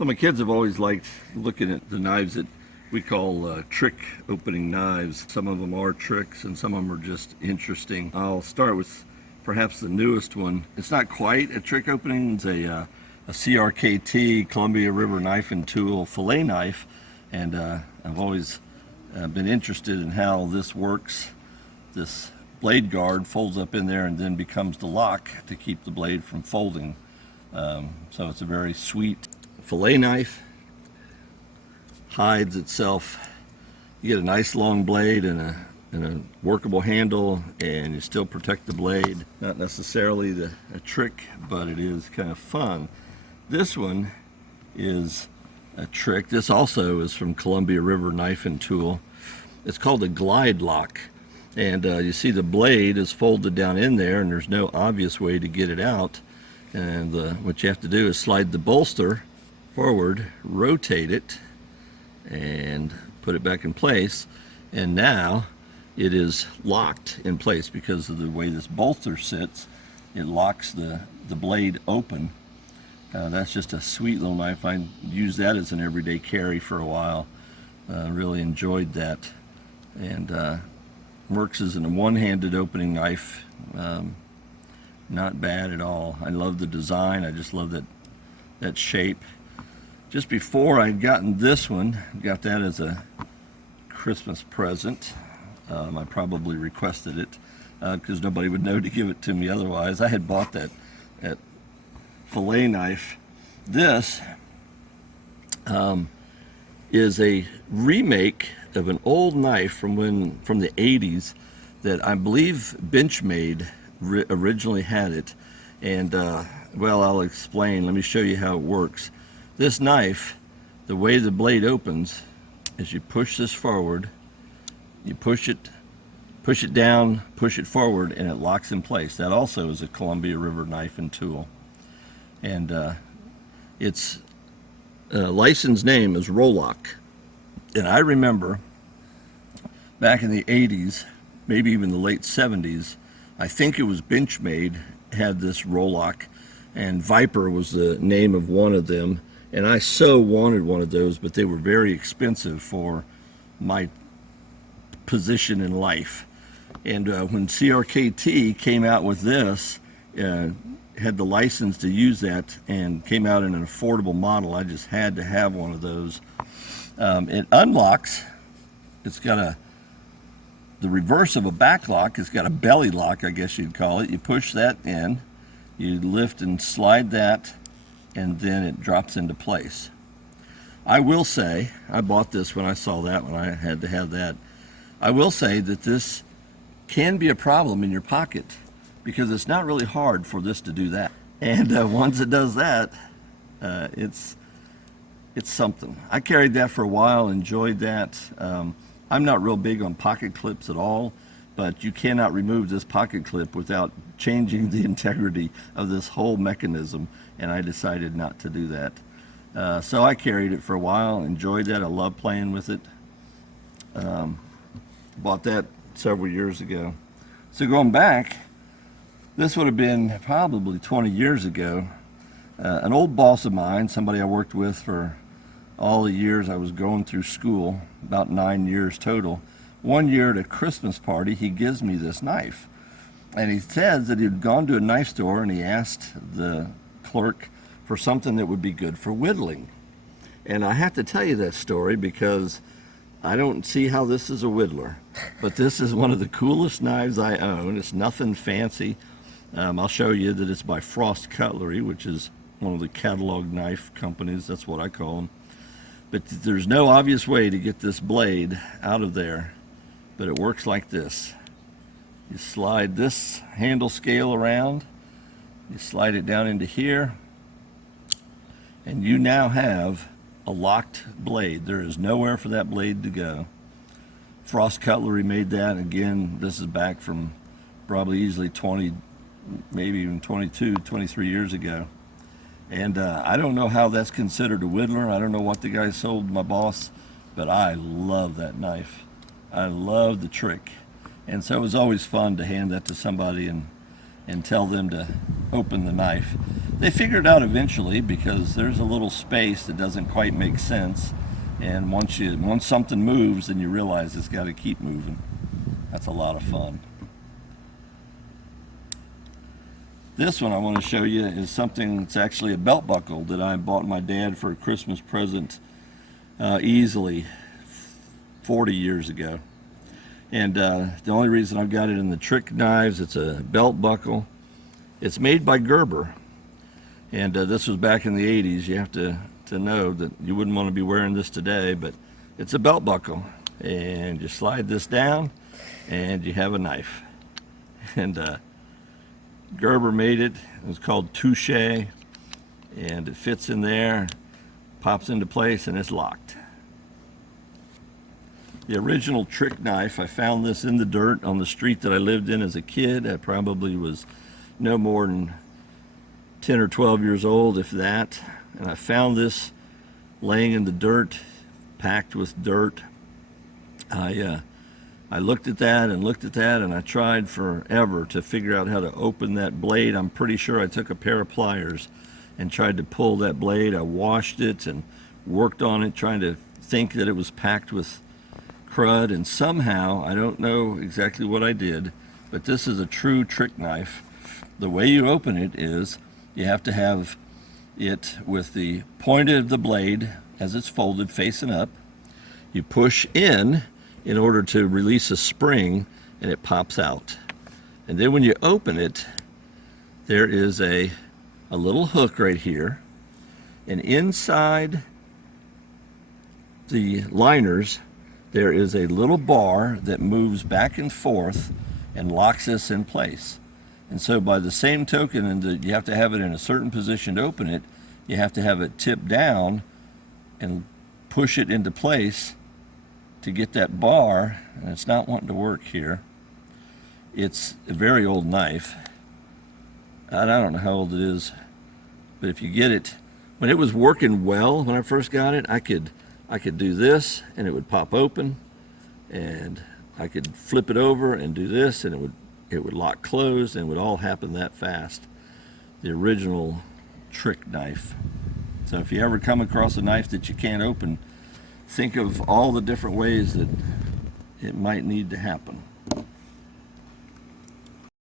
So my kids have always liked looking at the knives that we call trick opening knives. Some of them are tricks and some of them are just interesting. I'll start with perhaps the newest one. It's not quite a trick opening. It's a CRKT, Columbia River Knife and Tool fillet knife, and I've always been interested in how this works. This blade guard folds up in there and then becomes the lock to keep the blade from folding. So it's a very sweet fillet knife. Hides itself. You get a nice long blade and a workable handle, and you still protect the blade. Not necessarily a trick, but it is kind of fun. This one is a trick. This also is from Columbia River Knife and Tool. It's called a glide lock, and you see the blade is folded down in there, and there's no obvious way to get it out. And what you have to do is slide the bolster forward, rotate it, and put it back in place, and now it is locked in place because of the way this bolster sits. It locks the blade open. That's just a sweet little knife. I used that as an everyday carry for a while. Really enjoyed that, and works as a one-handed opening knife. Not bad at all. I love the design. I just love that shape. Just before I'd gotten this one, got that as a Christmas present. I probably requested it because nobody would know to give it to me otherwise. I had bought that fillet knife. This is a remake of an old knife from the 80s that I believe Benchmade originally had it. And well, I'll explain. Let me show you how it works. This knife, the way the blade opens is you push this forward, you push it down, push it forward, and it locks in place. That also is a Columbia River Knife and Tool. And its license name is Rollock. And I remember back in the 80s, maybe even the late 70s, I think it was Benchmade had this Rollock, and Viper was the name of one of them. And I so wanted one of those, but they were very expensive for my position in life. And when CRKT came out with this, had the license to use that and came out in an affordable model, I just had to have one of those. It unlocks. It's got the reverse of a back lock. It's got a belly lock, I guess you'd call it. You push that in, you lift and slide that, and then it drops into place. I will say, I bought this when I saw that one. I had to have that. I will say that this can be a problem in your pocket because it's not really hard for this to do that. And once it does that, it's something. I carried that for a while, enjoyed that. I'm not real big on pocket clips at all, but you cannot remove this pocket clip without changing the integrity of this whole mechanism, and I decided not to do that. So I carried it for a while, enjoyed that. I love playing with it. Bought that several years ago. So going back, this would have been probably 20 years ago. An old boss of mine, somebody I worked with for all the years I was going through school, about 9 years total. One year at a Christmas party, he gives me this knife. And he says that he'd gone to a knife store and he asked the clerk for something that would be good for whittling. And I have to tell you that story because I don't see how this is a whittler. But this is one of the coolest knives I own. It's nothing fancy. I'll show you that it's by Frost Cutlery, which is one of the catalog knife companies. That's what I call them. But there's no obvious way to get this blade out of there, but it works like this. You slide this handle scale around, you slide it down into here, and you now have a locked blade. There is nowhere for that blade to go. Frost Cutlery made that. Again, this is back from probably easily 20, maybe even 22, 23 years ago. And I don't know how that's considered a whittler. I don't know what the guy sold my boss, but I love that knife. I love the trick. And so it was always fun to hand that to somebody and and tell them to open the knife. They figure it out eventually because there's a little space that doesn't quite make sense, and once something moves, then you realize it's got to keep moving. That's a lot of fun. This one I want to show you is something that's actually a belt buckle that I bought my dad for a Christmas present easily 40 years ago. And the only reason I've got it in the trick knives, it's a belt buckle. It's made by Gerber. And this was back in the 80s. You have to know that you wouldn't want to be wearing this today, but it's a belt buckle. And you slide this down and you have a knife. And Gerber made it. It was called Touche, and it fits in there, pops into place, and it's locked. The original trick knife, I found this in the dirt on the street that I lived in as a kid. I probably was no more than 10 or 12 years old, if that. And I found this laying in the dirt, packed with dirt. I looked at that and looked at that, and I tried forever to figure out how to open that blade. I'm pretty sure I took a pair of pliers and tried to pull that blade. I washed it and worked on it, trying to think that it was packed with crud, and somehow, I don't know exactly what I did, but this is a true trick knife. The way you open it is you have to have it with the point of the blade as it's folded facing up. You push in order to release a spring, and it pops out. And then when you open it, there is a little hook right here, and inside the liners there is a little bar that moves back and forth and locks this in place. And so by the same token, and you have to have it in a certain position to open it, you have to have it tipped down and push it into place to get that bar, and it's not wanting to work here. It's a very old knife. I don't know how old it is, but if you get it, when it was working well, when I first got it, I could do this and it would pop open, and I could flip it over and do this and it would lock closed, and it would all happen that fast. The original trick knife. So if you ever come across a knife that you can't open, think of all the different ways that it might need to happen.